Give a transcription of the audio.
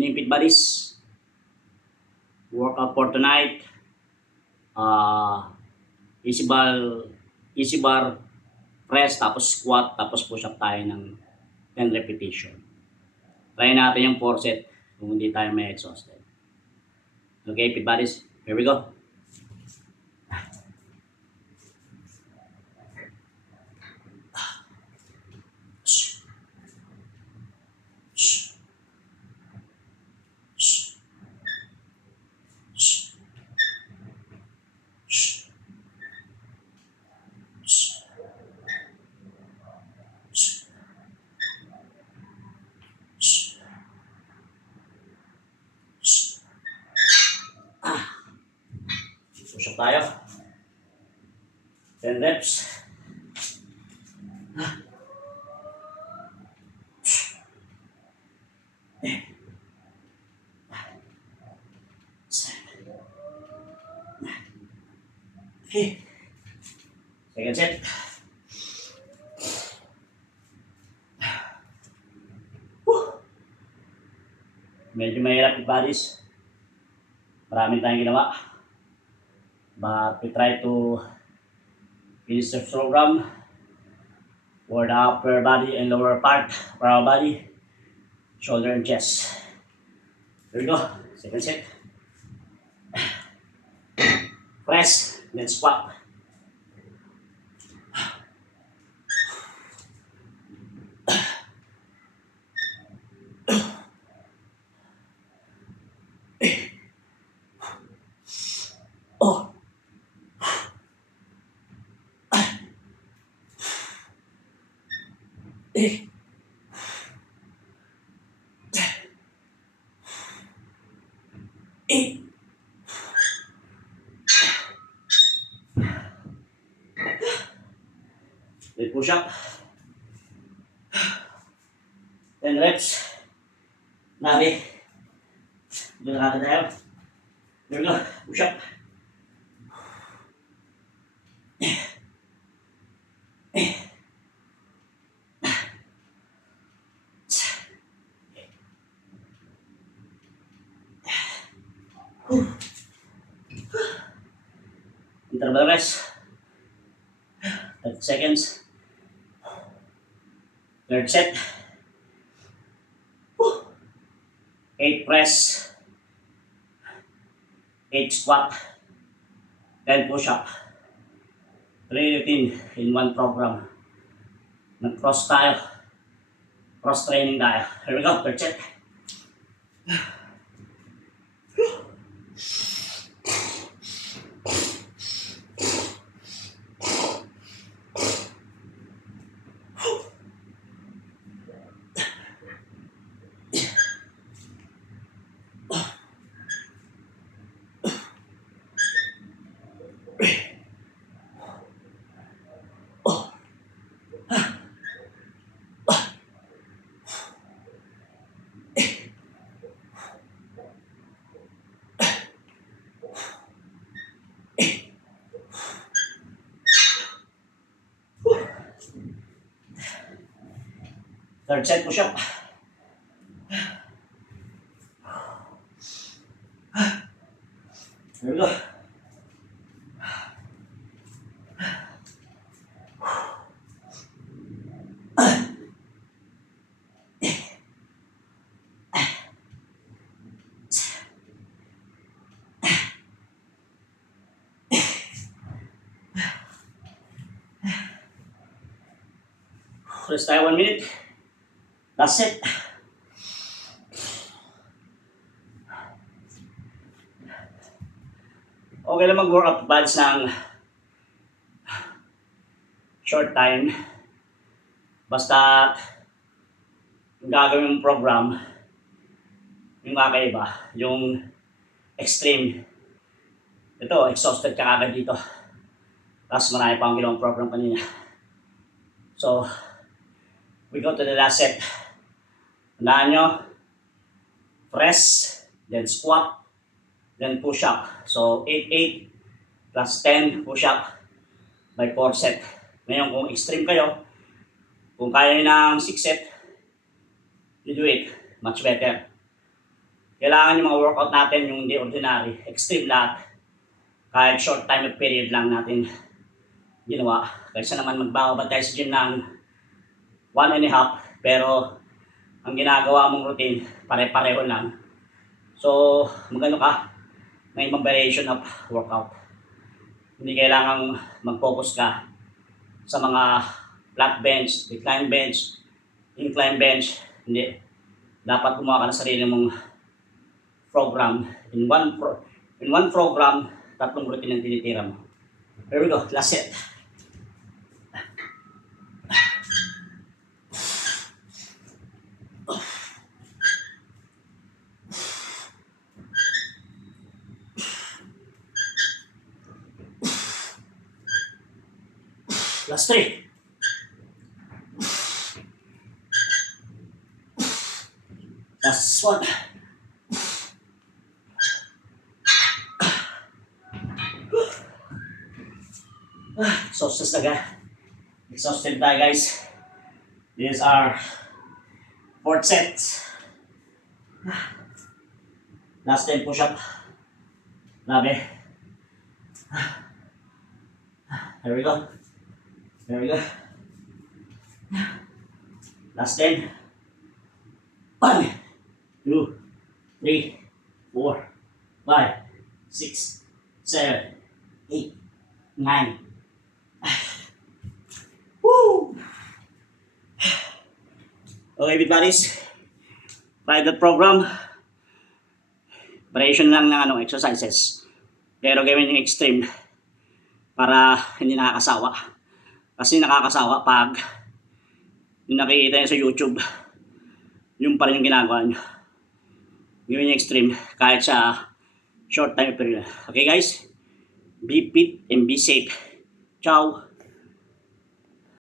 evening Pit Buddies. Workout for tonight. Uh, easy bar press, tapos squat, tapos push up tayo ng 10 repetition. Try natin yung 4 set kung hindi tayo may exhausted. Okay, Pit Buddies, here we go. Push up tayo. 10 reps. Okay. Second set. Medyo mahirap Pit Buddies. Marami tayong ginawa. But we try to finish the program for the upper body and lower part of our body, shoulder and chest. Here we go. Second set. Press, then squat. Oh. Then push up. 10 reps. Nabi. Doon na tayo. Here we go. Push up. Interval rest. 30 seconds. Third set. 8 press. 8 squat. 10 push up. 3 routine in one program. Nag-cross tayo. Cross training tayo. Here we go. Third set. Third set push up. Here we go. Rest tayo 1 minute. That's it. Okay lang mag-workout balance ng short time. Basta yung gagawin yung program, yung kakaiba, yung extreme. Ito, exhausted ka agad dito. Tapos marami pa akong ginawang program kanina. So, we go to the last set. Tandaan nyo, press, then squat, then push up. So 8-8 plus 10 push up by 4 set. Ngayon kung extreme kayo, kung kaya nyo ng 6 set, you do it. Much better. Kailangan yung mga workout natin, yung hindi ordinary, extreme lahat. Kahit short time period lang natin ginawa. Kaysa naman magbabad tayo sa gym ng 1.5, pero ang ginagawa mong routine, pare-pareho lang. So, magano ka, may ibang variation of workout. Hindi kailangang mag-focus ka sa mga flat bench, decline bench, incline bench. Hindi. Dapat gumawa ka ng sarili mong program. In one program, 3 routine ang tinitira mo. Here we go, last set. Last 3. Last 1. Exhausted tayo guys. These are 4 sets. Last 10 push-up. Grabe. Here we go. Here we go. Last 10. 1, 2, 3, 4, 5, 6, 7, 8, 9. Woo! Okay, buddies. Try that program. Variation lang ng exercises. Pero gawin yung extreme para hindi nakakasawa. Kasi nakakasawa pag yung nakikita nyo sa YouTube, yung pa rin yung ginagawa nyo. Gawin yung extreme kahit sa short time period. Okay guys? Be fit and be safe. Ciao!